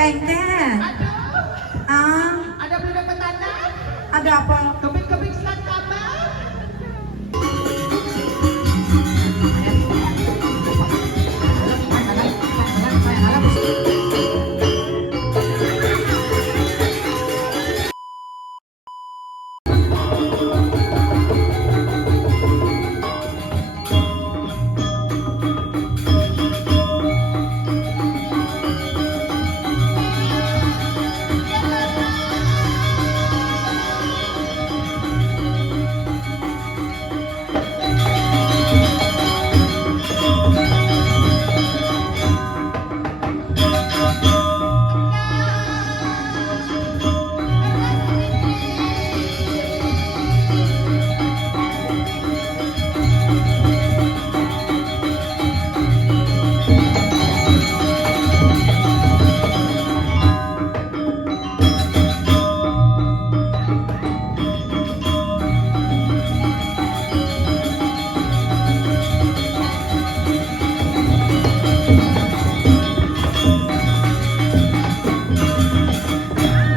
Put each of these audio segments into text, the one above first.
Engken. Ah, Ada belum petanda? ada apa? Kebik-kebik selat kabar?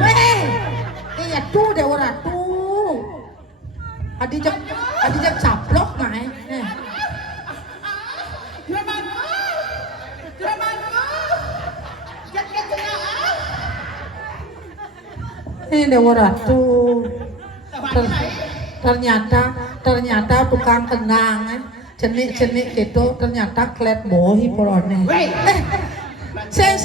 Weh, iya tuh Dewa Ratu. Adijak caplok naik. Dramaku! Dramaku! Jangan kenaan! Ini Dewa Ratu. Tawarin lain? Ternyata tukang kenang, cenik gitu. Ternyata klet bohi polone. Weh! Saya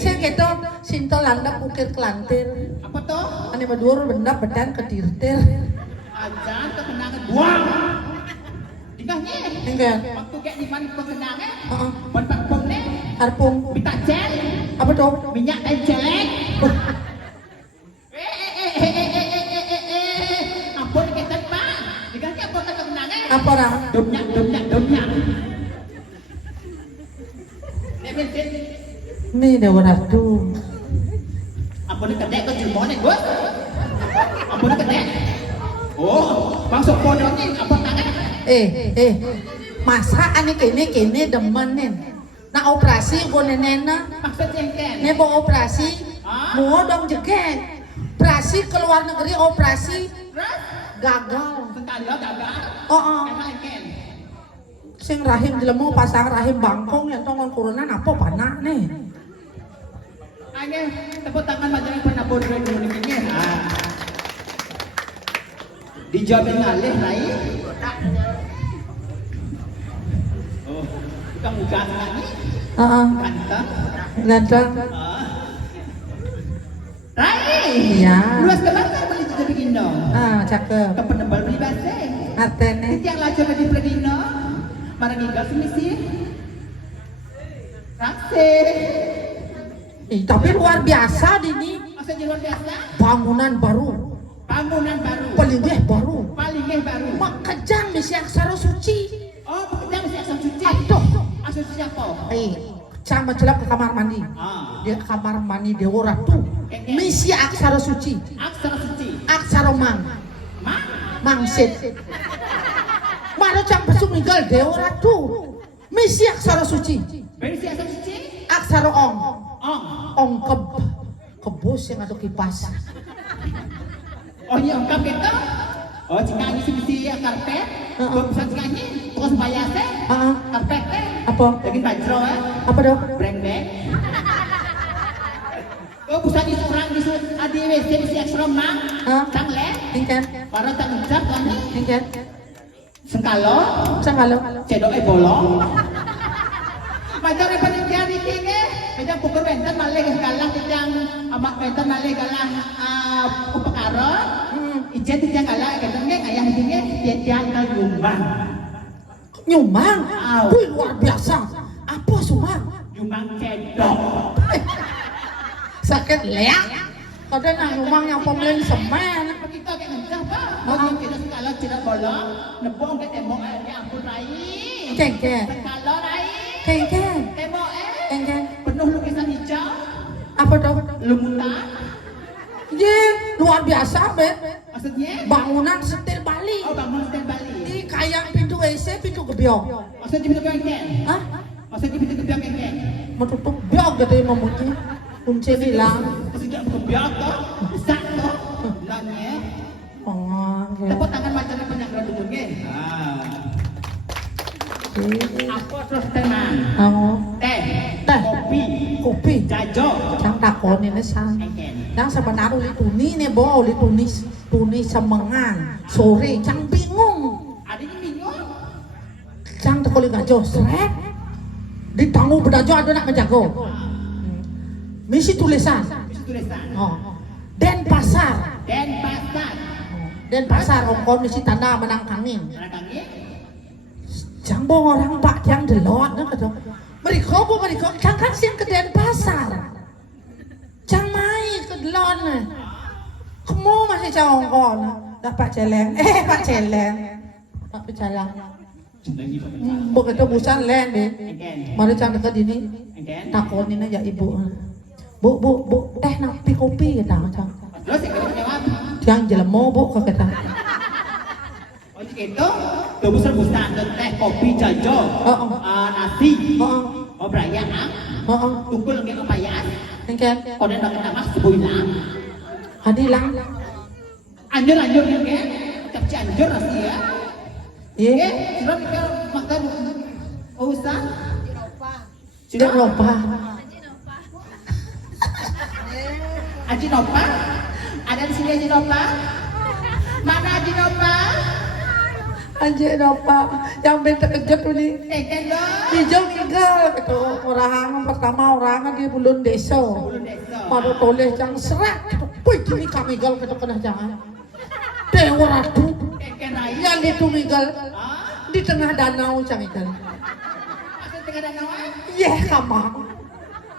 gitu. Sinto landak ukir kelantir. Apa tuh? Ani badur benda bedan ketirtir. Ajan kekenangan buang! Dikahnya? Enggak. Waktu kayak di mana kekenangan? Heeh. Buat pakpung nih? Arpung. Minta gel? Apa tuh? Minyak dan jelek? Ampun kita pak, dikasih apa kekenangan? Apa orang? Domnya. Ini bensin. Ini Dewa Ratu. Ampun kedek kau cuma nih gue. Ampun kedek. Oh, bang Sopo dongeng apa tangan? Masa ani kini demenin. Nah operasi gue nenena. Maksudnya yang kan? Nih mau operasi, Hah? mau dong jegen. Operasi ke luar negeri operasi Terus? gagal. Sekali lo gagal. Oh. Emang yang kan? Sing rahim jelemu pasang rahim bangkong yang tongon kurunan apa panak nih. Ayo, tepuk tangan majalah penabur dulu nih. Dijawabin ngalih lain. Oh, bukan ugas lagi. Ganteng. Ganteng. Rai. Iya. Luas kebanggaan beli juga begini dong. Cakep. Ke penebal beli base. Artene. Yang laju beli pledino. Marang igas misi. Raksir. Tapi luar biasa dini. Maksudnya luar biasa? Bangunan baru. Bangunan baru. Pelingeh baru. Palingeh baru. Makejang misi aksara suci. Oh, pekerjaan mesti asam suci. Aduh. Asam suci apa? Cang mencelap ke kamar mandi. Dia kamar mandi Dewa Ratu. Misi aksara suci. Aksara suci. Aksara mangsit. Maro cang pesuk ninggal Dewa Ratu. Misi aksara suci. Berisi asam suci? Aksara ong. Oh. Ong kebus yang ada kipas. Oh iya, ungkap gitu? Oh, jika ini mesti karpet. Bisa jika ini, terus bayar teh. Karpet teh. Apa? Lagi bajro ya. Apa dong? Brengdek. Oh, bisa disurang di adi WC mesti ekstra mang. Tang le. Ingken. Para tang ucap kan. Ingken. Sengkalo. Cedok bolong. Macam apa yang jadi kini? Macam pukul benten malih kalah kijang amak benten malih kalah upakara. Ijen kijang kalah ketengnya ayah ini dia nyumbang. Nyumbang? Wih luar biasa. Apa sumbang? Nyumbang cedok. Sakit leak. Kadang yang nyumbang yang pembelian semen. Kita kayak ngencah pak. Mau kita sengkalo cedok bolong. Nebong ke tembok ya ampun rai. Kengken. Sengkalo rai. Kengken. Tembok Kengken. penuh lukisan hijau. Apa dong? Lumutan. Ye, luar biasa, Bet. Maksudnya? Bangunan setir Bali. Oh, bangunan setir Bali. Ini kayak pintu WC, pintu gebyong. Maksudnya pintu kengkeng? Hah? Maksudnya pintu gebyong kengkeng? Mau tutup biong gitu yang memuji. kunci bilang. Sejak kebiak toh, sak toh, bilangnya. Oh, Tepuk tangan macamnya banyak orang duduknya. Apa terus tenang? Teh, kopi. jajo. Chẳng takon ini sang. Yang sebenarnya uli tuni nih bo, uli tuni semengan sore. Chẳng bingung. Adanya bingung. Chẳng tekoli gajo srek. Ditanggung bedajo ada nak menjago. Misi tulisan. Oh. Denpasar. Denpasar ongkon misi tanda menang kangin. Chẳng bo orang pak yang delot na kato. Mereka chẳng kan sim ke Denpasar. Chẳng mai ke delot na. Kamu masih cah ongkon. Dah Pak Celeng. Pak Celeng. Pak Pecalang. Bukan itu busan len deh. Mari cang dekat ini. Takonin aja ibu. Bu, teh napi kopi kita cang. Terus yang jawab. Yang jelemo bu kata. Oh gitu. Kebusan teh kopi jajo. Nasi. Oh berayaan. Tukul nggak kebayaan. Engken. Kau dah kena mas sebulan. Hadilang. Anjur nggak? Tapi anjur nasi ya. Iya. Sudah kita makan. Oh usah. Jinopa. Ajinopa? Ada di sini Ajinopa? Mana Ajinopa? Ajinopa. Yang beta kejut ini. Tengok. Hijau tinggal gitu. Orang pertama orang di Bulun Desa. Baru toleh jang serak. Wih kini kami gal kita kena jangan. Dewa Ratu. Yang itu migal di tengah danau camigal. Tengah danau? Iya kamang.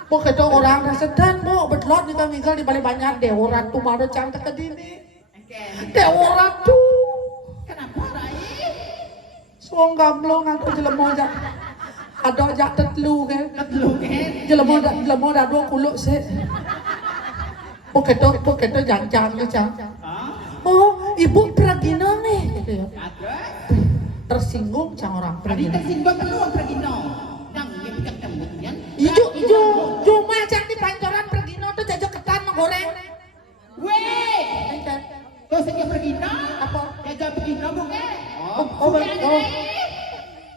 Bu kita orang sedan bu betlot di kami gal di balik banyak Dewa Ratu baru cantik ke dini. Dewa Ratu. Kenapa Rai? Suang gamblong aku jelemo aja. Ada aja tetlu kan? Tetlu kan? Jelemo dah 2 kuluk se. Bu kita jang-jang aja. Oh, ibu Pragino nih, gitu ya. Tersinggung cang orang Pragino. Pragino. Tersinggung peluang Pragino. Nang dia bukan tembuknya. Ijo, cuma cang di pancoran Pragino tuh jajak ketan menggoreng. Weh, tuh saja Pragino. Apa? Jajak Pragino bukan? Oh.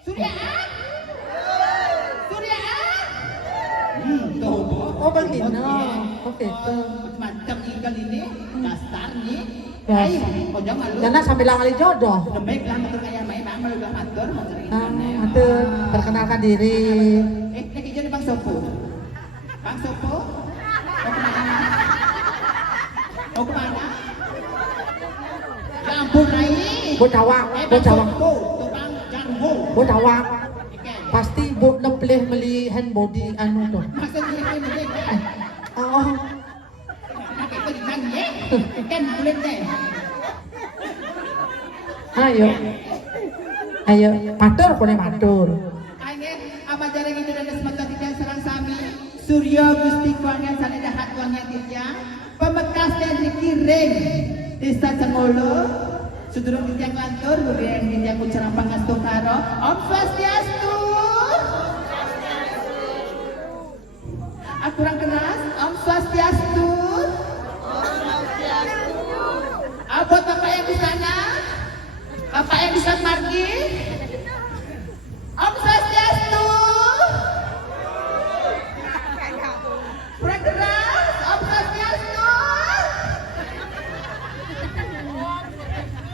Surya. Oh, Pragino. Oke, tuh. Macam ikan ini, dasar nih. Ya. Karena sambil langali jodoh. Baiklah, matur kaya main, malah matur. Matur, perkenalkan diri. Nek ijo Bang Sopo. Bang Sopo? Mau kemana? Ya ampun, Rai. Bocawang. Tukang jarwo. Bocawang. Pasti bu nepleh beli hand body anu tuh. Maksudnya ini Oh. Itu di mana ya? Kan kulit deh. Ayo, matur kone matur. Ayo, apa jarang itu dan semoga tidak serang sami. Surya Gusti Kuangan sana dahat kuangan dia. Pembekas dan dikirim Desa Cengolo. Sedurung dijang lantur, kemudian dijang ucapan pangastu karo. Om Swastiastu. Aku kurang keras. Om Swastiastu. Buat bapak yang di sana, bapak yang di San Margi. Om Swastiastu. Kurang keras. Om Swastiastu.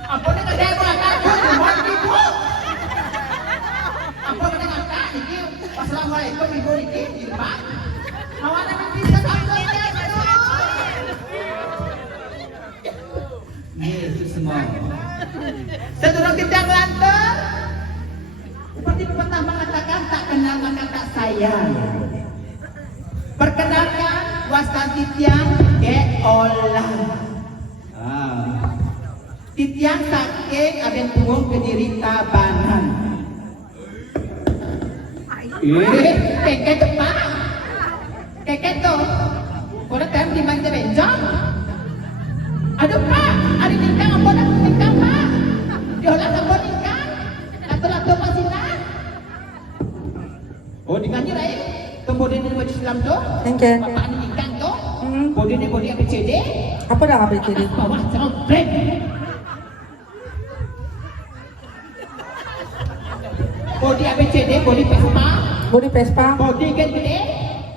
Apa nih kerja aku akan buat ibu? Apa nih kata ini? Assalamualaikum ibu ini, Pak. Awan yang bisa sampai Yesus semua. Setelah kita lantar, seperti pernah mengatakan tak kenal maka tak sayang. Perkenalkan Wastan Titiang Geolah. Titiang saking aben tuwong Kediri Tabanan. Keket tuh Pak. Keket tuh. Kau tem di mana benjang? Aduh Pak, ada nikah apa nak nikah Pak? Diolah apa nikah? Lato-lato pasinan. Oh nikahnya lah. Kemudian di baju Islam tuh. Bapak nikah tuh. Body ni body ABCD. Apa dah ABCD? Bawah cerut brand. Body ABCD, body Vespa. Body Vespa. Body kan gede.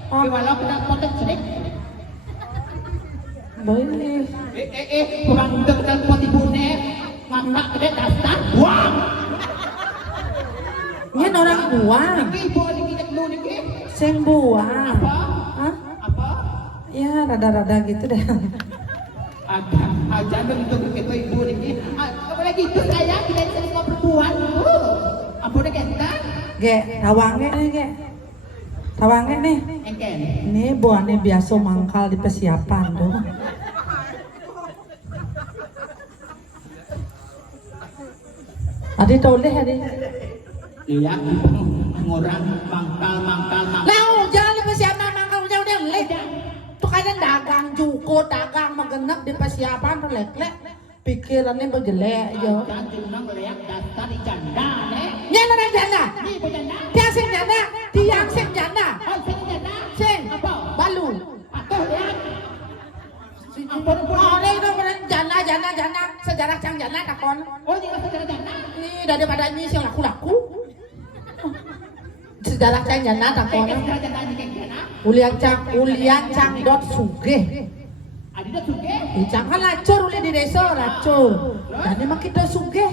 Oh. Walau kena potong sedikit. Boleh. Kurang deg poti bune. Ngangkat gede dasar. Buang. Ini orang buang. Niki buang niki dulu niki. Seng buang. Apa? Hah? Apa? Ya rada-rada gitu deh. Aja bentuk begitu ibu niki. Boleh gitu saya tidak bisa sama perempuan. Ampun kenta. Ge, tawangnya nih ge. Tawangnya nih. Engken. Ini buahnya biasa mangkal di persiapan tuh. Adi toleh adi. Iya, ngorang mangkal. Lah, jangan di persiapan mangkal udah leh. Tuh kadang dagang cukup, dagang menggenap di persiapan tuh lek-lek. Pikirannya berjelek ya. Jangan nang lihat dasar di janda nih. Nyala nang janda. Ni janda. Tiang sing janda, tiang sing janda. Oh, sing janda. Sing Apa? balu. Atuh lihat. Ampun, orang itu beneran janda. Sejarah cang janda takon. Oh, ini sejarah janda. Ini daripada ini yang laku-laku. Sejarah cang janda takon. Sejarah janda ni janda. Ulian cang dot sugih. Adina suge. Cang kan lacur uli di desa lacur. Dan memang kita sugih.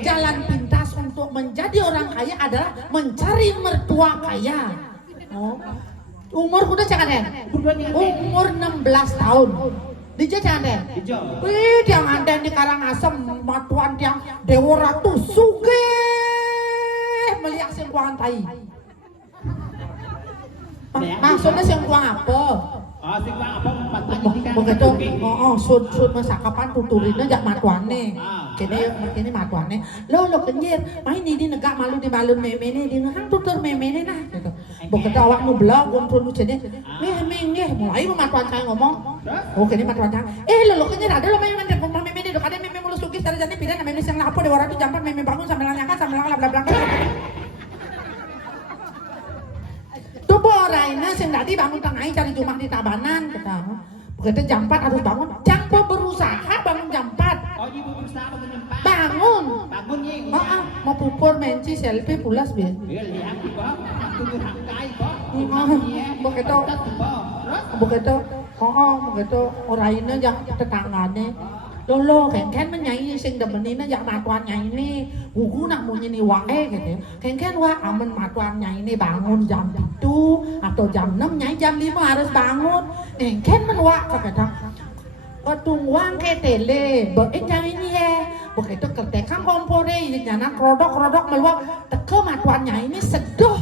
Jalan pintas untuk menjadi orang kaya adalah mencari mertua kaya. Oh. Umur kuda jangan deh. Umur 16 tahun. Dijak jangan deh. Wih, tiang anden di Karangasem, matuan tiang Dewa Ratu sugih melihat singkuangan tai. Maksudnya singkuang apa? Oh, singkuang apa? Patah Begitu, sud masakapan tuturinnya jak matuannya. Kini matuannya. Lo kenyir, main di negak malu di balun meme ini, di ngahang tutur meme ini nah. Gitu. Begitu awak nu blog, kontrol lu jadi, nih, mulai matuan saya ngomong. Oh, kini matuan saya. Lo kenyir ada lo main meme ini, dok ada meme mulus sugih dari jadi pindah meme yang lapo di waratu jampan meme bangun sambil nyanyikan sambil ngelap-lap. Tuh boraina sing tadi bangun tengah cari rumah di Tabanan kata. Begitu jam 4 harus bangun. Jangan berusaha bangun jam 4. Oh, ibu berusaha bangun jam 4. Bangun. Bangun ye. Mau pupur menci selfie pulas biar. Iya, lihat kok. Tunggu hangkai kok. Begitu oraina yang tetanggane. Lo kan menyanyi sing demenina yang matuannya ini gugu nak mau nyanyi wae gitu. Kan wah aman matuannya ini bangun jam 7 atau jam 6 nyanyi jam 5 harus bangun. Kan menwa kata. Patung wang ke tele, yang ini ya. Begitu kertekan kompore ini jangan rodok meluap teke matuannya ini seduh.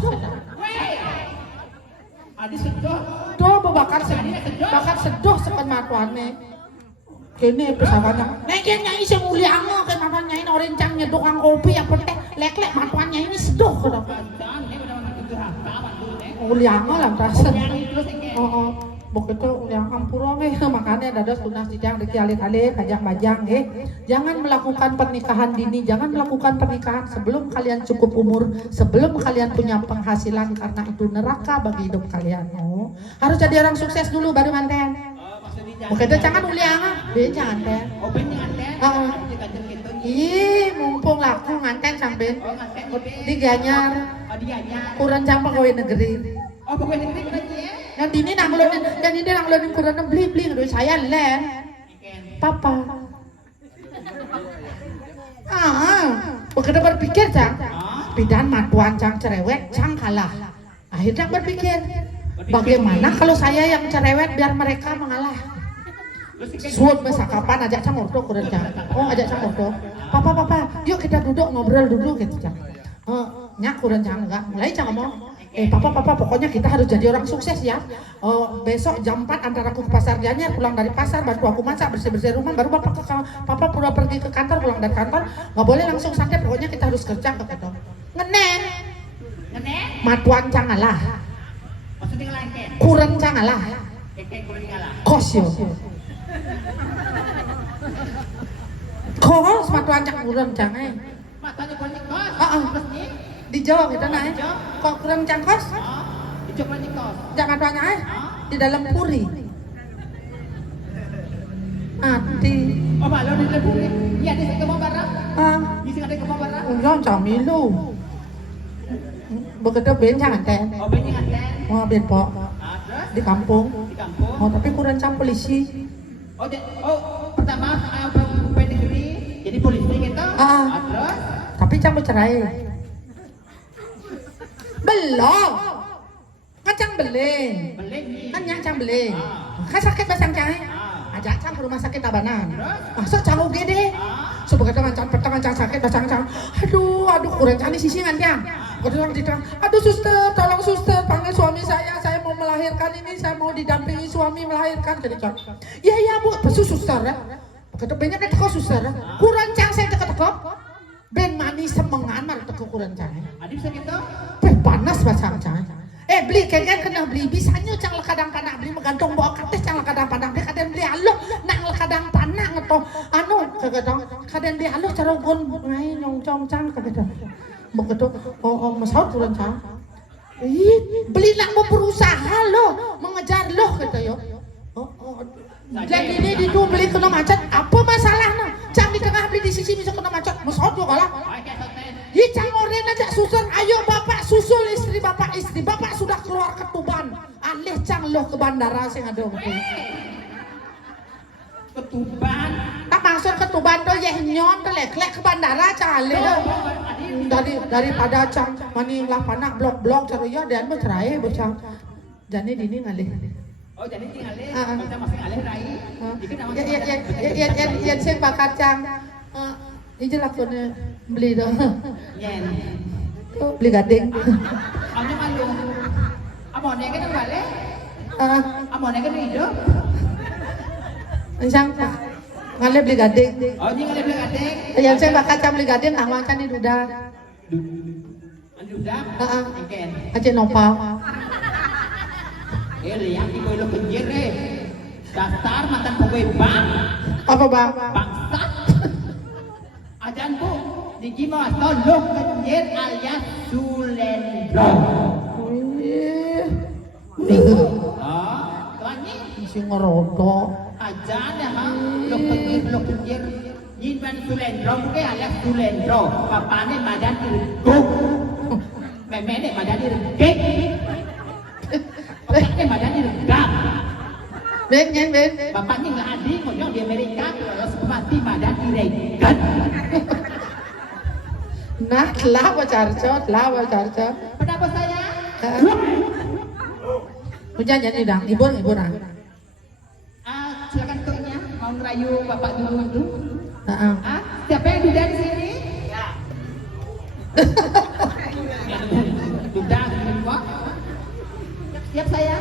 Adi seduh. Tuh bakar seduh sepen matuannya. Kini pesawatnya, nengken nyanyi sing mulia ngo, kayak matuan nyanyi orencang nyedukang kopi yang penting lek matuannya ini seduh gitu. Mulia ngo lah terasa. Begitu yang kampuro makanya ada sunnah sidang dikialit-alit, ajang-bajang Jangan melakukan pernikahan dini, jangan melakukan pernikahan sebelum kalian cukup umur, sebelum kalian punya penghasilan karena itu neraka bagi hidup kalian. Harus jadi orang sukses dulu baru manten. Begitu jangan uliangan, jangan teh. Oh, jangan teh. Ih, mumpung laku nganten sampai di Gianyar. Kurang jam pegawai negeri. Oh, pegawai negeri berarti ya? Yang ini nanglonin kurang beli duit saya len. Papa. Begitu berpikir cang, bidan matuan cang cerewet cang kalah. Akhirnya berpikir, bagaimana kalau saya yang cerewet biar mereka mengalah. Suut masakapan ajak cang ordo kurang cang. Oh ajak cang ordo. Papa, yuk kita duduk ngobrol dulu gitu cang. Nyak kurang cang enggak. Mulai cang ngomong. Papa, pokoknya kita harus jadi orang sukses ya. Besok jam 4 antara aku ke pasar Gianyar, pulang dari pasar, bantu aku masak, bersih-bersih rumah, baru papa pulang pergi ke kantor, pulang dari kantor, nggak boleh langsung santai, pokoknya kita harus kerja gitu. Ngenen, matuan cangalah, kurang cangalah, kos yo. Kos matuan cang kurang cangai. Matanya kurang kos. Di Jawa kita naik, kok kurang cangkos? Di Jawa di kos. Jangan tanya di dalam puri. di lebih ni. Iya ada saya kemau barang. Ah, Di sini ada kemau barang. enggak cami lu. Begitu ben jangan teh. Oh banyak nganten. Wah ben po Terus di kampung. di kampung. Oh tapi kurang cam polisi. Oh pertama pemain negeri jadi polisi gitu. Terus Tapi cam bercerai. Belum. Kan belum. balik ni. Kan yang cang belum. Kan sakit basang cang. Ajak cang ke rumah sakit Tabanan. Masa cang UGD? Sebagai teman cang sakit basang cang. Aduh kurang cang di sisi nantiang. Kedua diterang. Aduh suster, tolong suster panggil suami saya mau melahirkan ini, saya mau didampingi suami melahirkan. Jadi cang. Iya bu, pesu suster ya. Begitu banyak deh teko suster. Kurang cang saya teko. Ben manis semengan mar teko kurang cang. Adik bisa gitu? Panas basang cang. Beli kayaknya kena beli bisanya cang kadang-kadang beli menggantung bawa kates cang kadang-kadang beli kadang beli aloh nak kadang panang atau kadang beli aloh cara gon ngai nyong cang kadang begitu masaut turun cang beli nak mau berusaha loh mengejar loh kata yo jadi ini itu beli kena macet apa masalahnya cang di tengah beli di sisi bisa kena macet masaut yo kalah cang oren aja susun ayo bapak susul istri bapak sudah keluar ke Tuban alih cang loh ke bandara sing ada Ke Tuban. tak maksud ke Tuban tuh ya nyom telek-lek ke bandara cang alih daripada cang manilah panak blok-blok cari ya dan bercerai bocang jadi dini ngalih Oh jadi tinggal kita masih alih rai. Ya sing bakat cang ini lakunya beli dong Yen. beli gading Amo malu. Amo ne kan balik. Amo ne kan hidup. Insang ngalih beli gading Oh ini ngalih beli gading. yang saya bakat cang beli gading awakan di duda Duda. Iken. aja nopal Lihat di boy lo penjir daftar makan pegawai bank. apa bang Bangsat. Ajan bu di Jimos tolong penjir alias Sulendro. Tuan ni si ngerodok ajan ya ha lo penjir Jimban Sulendro bukan alias Sulendro. Papane madan irguk. Memene madan irgek. Bapaknya madan irgak. ben nyen ben Bapaknya nggak adik, monyong di Amerika, kalau sepemati madan irgak. nah lawa carcot Kenapa saya? hujan jadi dang ibur Silakan koknya mau ngerayu bapak dulu itu. Heeh. Siapa yang duda di sini? Ya. Duda semua. Siap saya.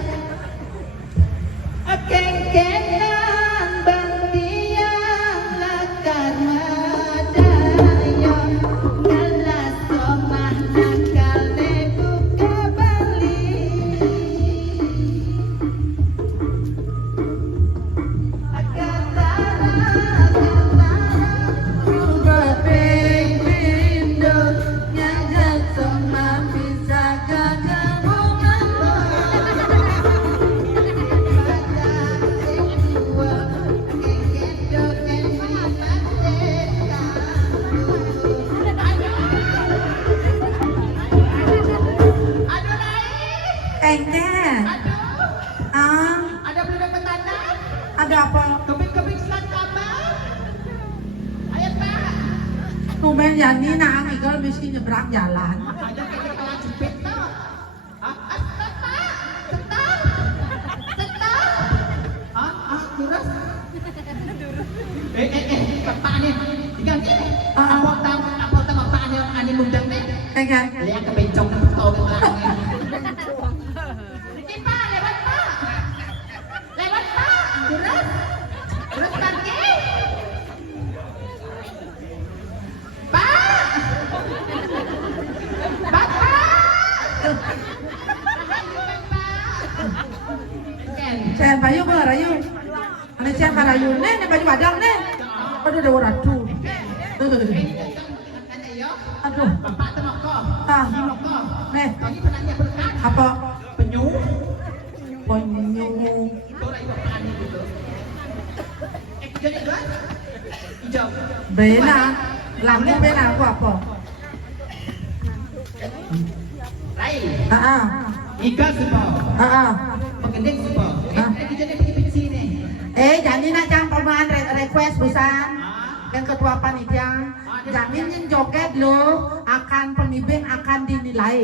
Kengkenan bantiang lakar madaya ngelas omah nakal buka bali. Kengken Ada belum dapat tanah? ada apa Kebik-kebik selat kamar. Ayo Pak. tumen yani naang igal mesti nyebrang jalan Ada kayak kelas jepit tau. Stop Pak. Stop. Durus. Bapak nih. Tinggal gini. Apa tahu bapak nih ani mundang nih. Kengken Lihat kebencong dan tau ke belakangnya. Ini Pak, lewat Pak. Lewat Pak. Durus. Durus parkir. Pak. Saya bayu bola rayu ada siapa rayu nih baju badang nih aduh ada ratu aduh Bapak temoko. Temoko. nih Ini penanya berkat. apa Penyu. penyu Itu lagi bapak ani gitu. Jadi dua. jam. Bena, lampu bena aku apa? Lain. Ikan sebab. Pengending sebab. Kita jadi pergi sini. Jadi nak jangan pemain request busan. Yang ketua panitia, jamin yang joget lo akan pemimpin akan dinilai.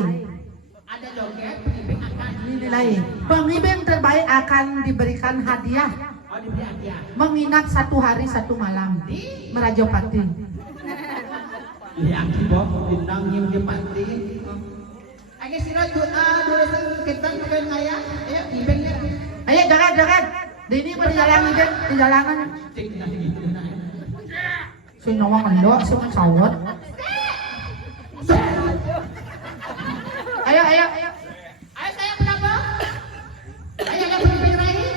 Ada joget, pemimpin akan dinilai. Pemimpin terbaik akan diberikan hadiah. Diberi hadiah. Menginap 1 hari 1 malam di Merajopati. Lihat boh, bintang yang di panti. Ayo sira dulu kita pakai ngaya. Ayo ibengnya. Ayo jangan. Dini perjalanan ibeng, perjalanan. Si nawang endo, si sawat. Ayo. Ayo saya kenapa? Ayo pemimpin lagi.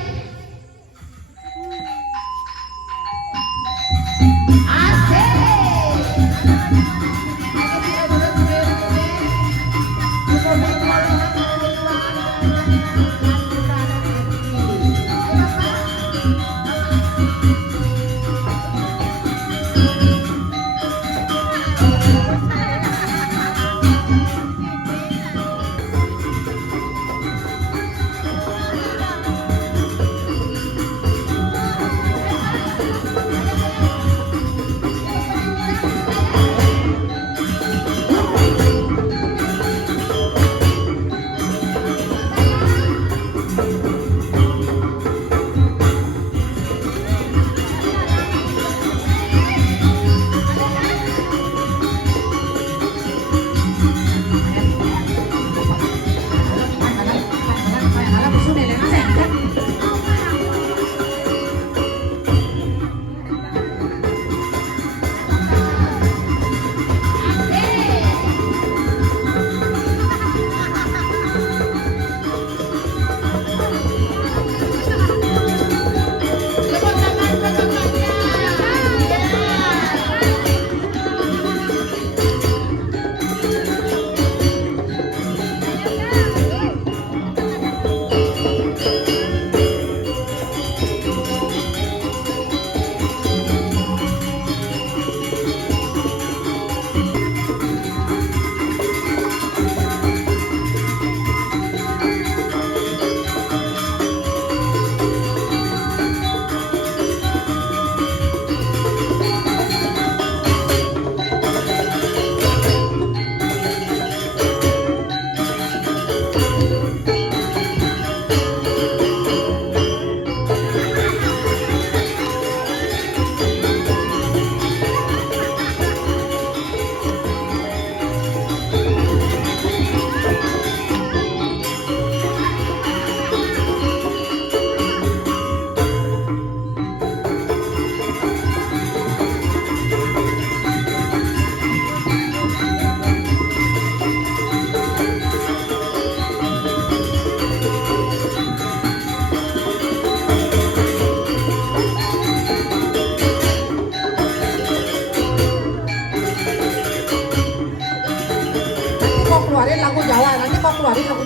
Keluarin lagu Jawa, nanti mau keluarin lagu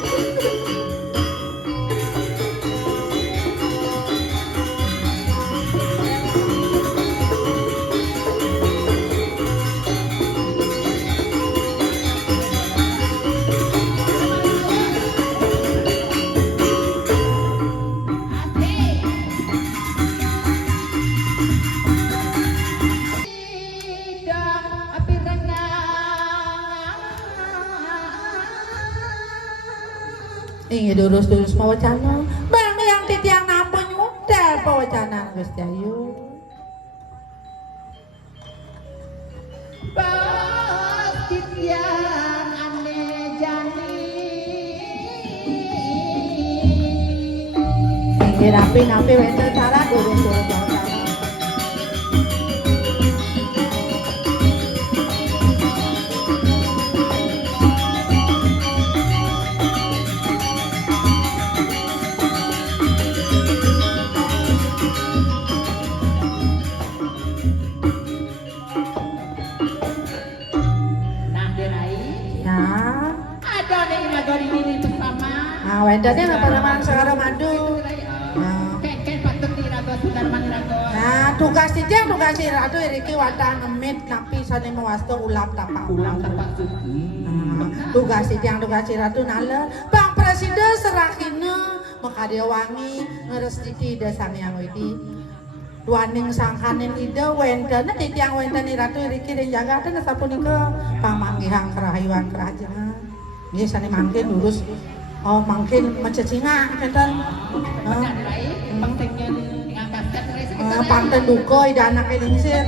ingin durus pawacana bang yang titiang nampo nyuda pawacana Gusti Ayu titiang ane jani ingin rapi wenten salah durus pawacana Wendatnya apa namanya sekarang madu? Kayak patut dirago sudah mana rago. Nah, tugas si ratu iriki wata ngemit napi sane mawasto ulap tapak Ulang tapak tu. tugas si ratu nala Bang Presiden serakina makadia wangi ngerestiki dasang yang widi duaning sangkanin ide wenten di tiang wenten ratu iriki dan jaga dan sapunika pamanggihang kerahayuan kerajaan ini sane mangkin lurus oh mangkin mencecinga kenten Pentingnya ngangkat kan panten dukoy dan anak elingsir